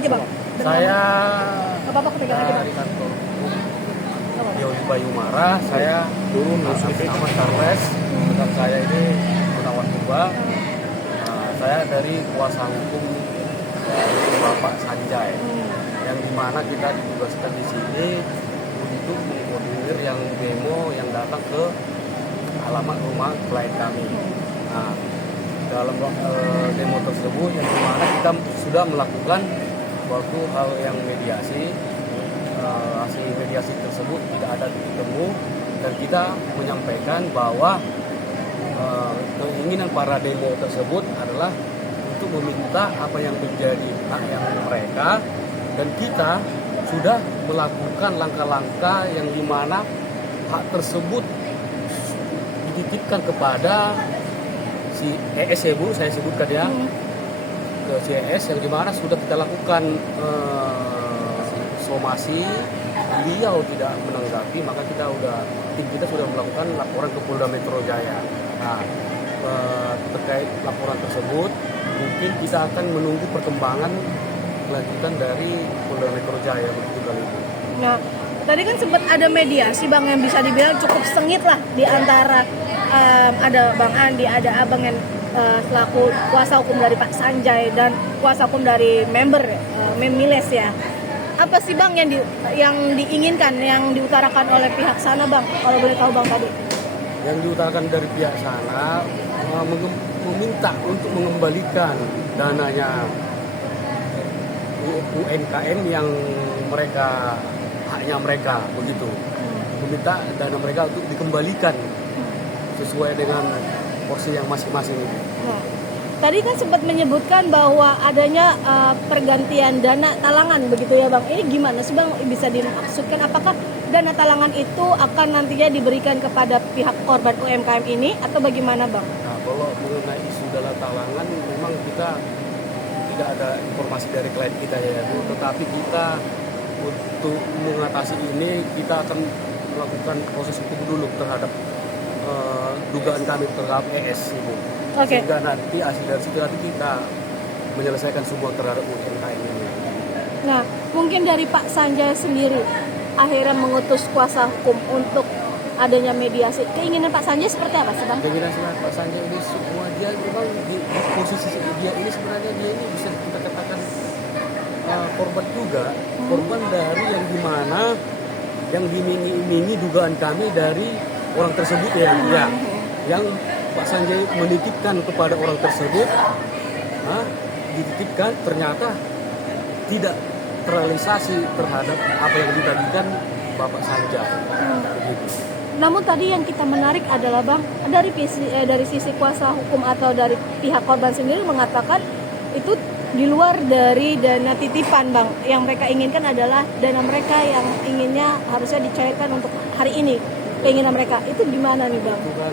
aja bang? Saya Bapak pegang aja bang. dari kantor Yoli Bayumara, saya turun atas nama Charles. Dekat saya ini Gunawan Kuba. Saya dari kuasa hukum dari Bapak Sanjay, yang dimana kita ditugaskan di sini untuk mengkoordinir yang demo yang datang ke alamat rumah klien kami. Nah, dalam demo tersebut yang dimana kita sudah melakukan suatu hal yang mediasi. Hasil mediasi tersebut tidak ada titik temu dan kita menyampaikan bahwa keinginan para demo tersebut adalah untuk meminta apa yang menjadi hak yang mereka, dan kita sudah melakukan langkah-langkah yang dimana hak tersebut dititipkan kepada si ES ya Bu, saya sebutkan ya, ke si ES yang dimana sudah kita lakukan somasi, beliau tidak menanggapi, maka tim kita sudah melakukan laporan ke Polda Metro Jaya. Nah, terkait laporan tersebut, mungkin kita akan menunggu perkembangan kelanjutan dari Polda Metro Jaya begitu kali ini. Nah, tadi kan sempat ada mediasi bang yang bisa dibilang cukup sengit lah di antara ada Bang Andi, ada abang yang selaku kuasa hukum dari Pak Sanjay dan kuasa hukum dari member Memiles ya. Apa sih bang yang diinginkan, yang diutarakan oleh pihak sana bang? Kalau boleh tahu bang tadi. Yang diutarakan dari pihak sana meminta untuk mengembalikan dananya UMKM yang haknya mereka begitu. Meminta dana mereka untuk dikembalikan sesuai dengan porsi yang masing-masing. Tadi kan sempat menyebutkan bahwa adanya pergantian dana talangan begitu ya bang. Ini gimana sih bang, bisa dimaksudkan apakah dana talangan itu akan nantinya diberikan kepada pihak korban UMKM ini atau bagaimana bang? Nah, kalau mengenai isu dana talangan memang kita tidak ada informasi dari klien kita ya Bu, tetapi kita untuk mengatasi ini kita akan melakukan proses hukum dulu terhadap dugaan kami terhadap ES Ibu. Okay. Sehingga nanti hasil dari situ nanti kita menyelesaikan semua terhadap UMKM ini. Nah, mungkin dari Pak Sanjay sendiri akhirnya mengutus kuasa hukum untuk adanya mediasi. Keinginan Pak Sanjay seperti apa sih bang? Keinginan Pak Sanjay ini semua dia memang di posisi dia ini sebenarnya dia ini bisa kita katakan korban juga, korban dari yang dimana yang diiming-imingi dugaan kami dari orang tersebut ya, yang Pak Sanjay menitipkan kepada orang tersebut, dititipkan ternyata tidak terrealisasi terhadap apa yang dititipkan Bapak Sanjay. Begitu. Namun tadi yang kita menarik adalah bang, dari sisi kuasa hukum atau dari pihak korban sendiri mengatakan itu di luar dari dana titipan bang. Yang mereka inginkan adalah dana mereka yang inginnya harusnya dicairkan untuk hari ini. Keinginan mereka itu gimana nih bang? Itu kan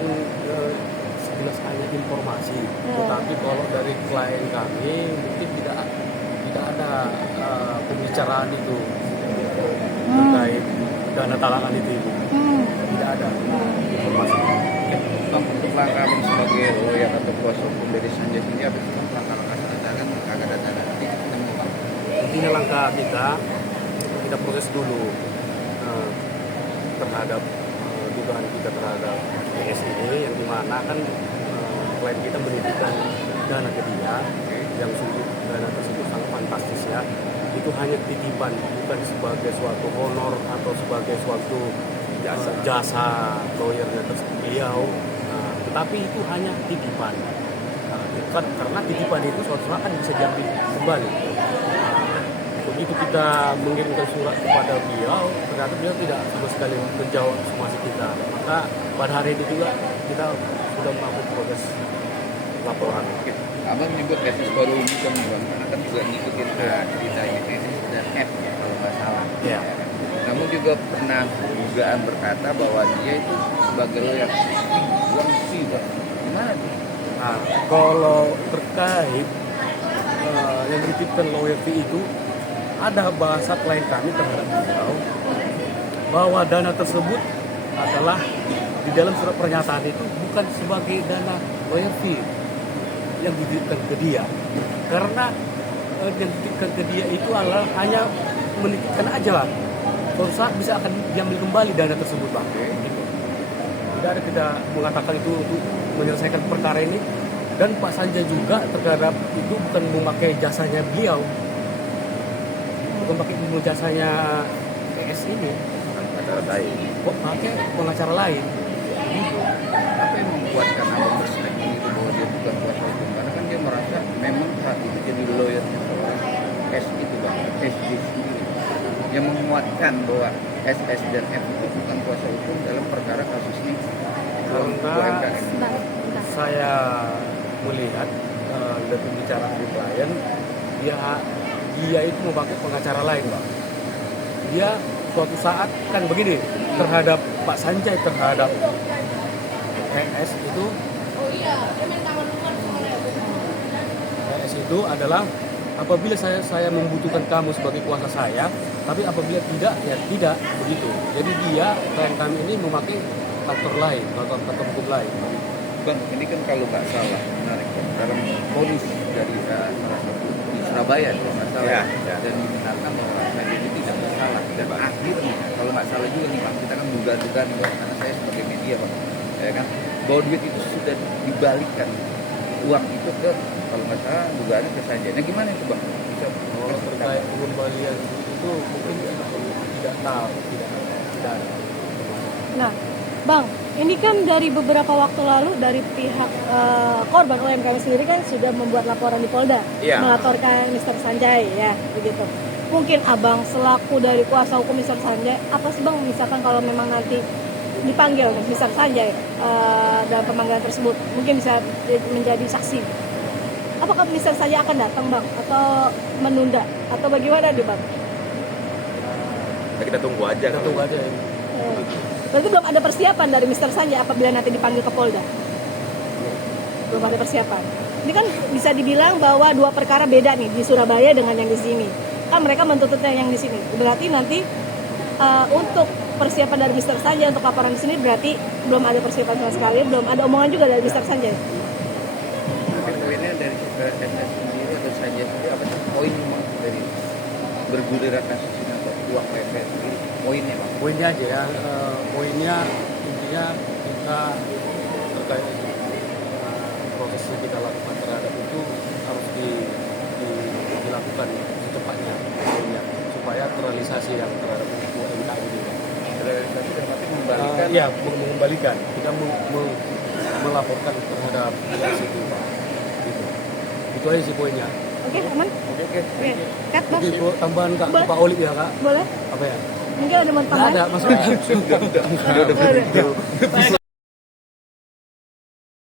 sejelas hanya informasi, tetapi kalau dari klien kami mungkin tidak ada pembicaraan itu terkait dana talangan itu Ibu. Tidak ada informasi. Untuk langkah sebagai lawyer atau kuasa hukum dari Sanjay sendiri apa sih langkah-langkah kan agak ada Intinya langkah kita proses dulu terhadap dugaan kita terhadap ES ini, yang dimana kan klien kita menitipkan dana ke dia yang sungguh dana tersebut sangat fantastis ya. Itu hanya titipan, bukan sebagai suatu honor atau sebagai suatu jasa lawyernya beliau, tetapi itu hanya titipan. Karena titipan itu suatu saat kan bisa diambil kembali. Begitu kita mengirimkan surat kepada beliau, ternyata beliau tidak sama sekali menjawab somasi kita. Maka pada hari ini juga kita sudah melakukan proses laporan. Abang menyebut kasus baru ini kan karena kan juga ngikutin cerita ini dan F kalau nggak salah. Ya. Kamu juga pernah dugaan berkata bahwa dia itu sebagai lawyer uang fee bang. Gimana tuh? Nah, kalau terkait yang dititipkan lawyer fee itu, ada bahasa klien kami terhadap beliau bahwa dana tersebut adalah di dalam surat pernyataan itu bukan sebagai dana lawyer fee yang dititipkan ke dia, karena yang titipkan ke dia itu adalah hanya menitipkan aja Bang. Suatu saat bisa akan diambil kembali dana tersebut Bang. Gitu. Tidak ada kita mengatakan itu untuk menyelesaikan perkara ini. Dan Pak Sanjay juga terhadap itu bukan memakai jasanya beliau, bukan pakai jasanya PS ini, Acara lain. kok pakai pengacara lain. Gitu. Apa yang membuatkan abang berstatement itu bahwa dia bukan kuasa hukum? Karena kan dia merasa memang saat itu jadi lawyernya seorang S itu bang, SJ sendiri yang menguatkan bahwa SS dan F itu bukan kuasa hukum dalam perkara kasus ini. Dalam Karena UMKM. Bentar. saya melihat dari pembicaraan klien, dia itu memakai pengacara lain Pak. Dia suatu saat kan begini terhadap Pak Sanjay, terhadap PS itu, PS itu adalah apabila saya membutuhkan kamu sebagai kuasa saya, tapi apabila tidak ya tidak begitu. Jadi dia klien kami ini memakai kantor lain, kantor hukum lain. Bang, ini kan kalau nggak salah menarik Bang, dalam ponis dari salah satu di Surabaya kalau nggak salah Ya. dan dibenarkan bahwa saya itu tidak bersalah dan akhirnya kalau nggak salah juga nih Bang, kita kan duga-dugaan Bang, karena saya sebagai media Bang, ya kan bahwa duit itu sudah dibalikkan uang itu ke kalau nggak salah dugaannya ke Sanjay. Nah gimana itu Bang? Bisa Kalau terkait pengembalian itu mungkin tidak tahu, tidak ada. Nah, Bang, ini kan dari beberapa waktu lalu dari pihak korban UMKM sendiri kan sudah membuat laporan di Polda, Iya. melaporkan Mr. Sanjay ya, begitu. Mungkin Abang selaku dari kuasa hukum Mr. Sanjay, apa sih Bang misalkan kalau memang nanti dipanggil Mr. Sanjay dalam pemanggilan tersebut, mungkin bisa menjadi saksi. Apakah Mr. Sanjay akan datang Bang atau menunda atau bagaimana nih Bang? kita tunggu aja. Kita tunggu aja ya. Berarti belum ada persiapan dari Mr. Sanjay apabila nanti dipanggil ke Polda? Belum ada persiapan. Ini kan bisa dibilang bahwa dua perkara beda nih di Surabaya dengan yang di sini. Kan mereka menuntutnya yang di sini. Berarti nanti untuk persiapan dari Mr. Sanjay untuk laporan di sini berarti belum ada persiapan sama sekali, belum ada omongan juga dari Mr. Sanjay. Mungkin poinnya dari SS sendiri atau Sanjay sendiri apa sih poin dari bergulir kasus ini atau uang PP sendiri poinnya Bang? Poinnya aja ya, poinnya intinya kita terkait proses yang kita lakukan terhadap itu harus dilakukan secepatnya poinnya, supaya terrealisasi yang terhadap UMKM ini. Realisasi dalam arti mengembalikan. Iya, mengembalikan. Kita melaporkan terhadap situ Pak. Gitu. Itu aja sih poinnya. Oke, aman? Oke. Oke. Cut, Bang. Jadi tambahan Kak, Boleh. Pak Olip ya Kak? Boleh? Apa ya? Mungkin ada mau Nggak tambahan? ada, maksudnya. Boleh.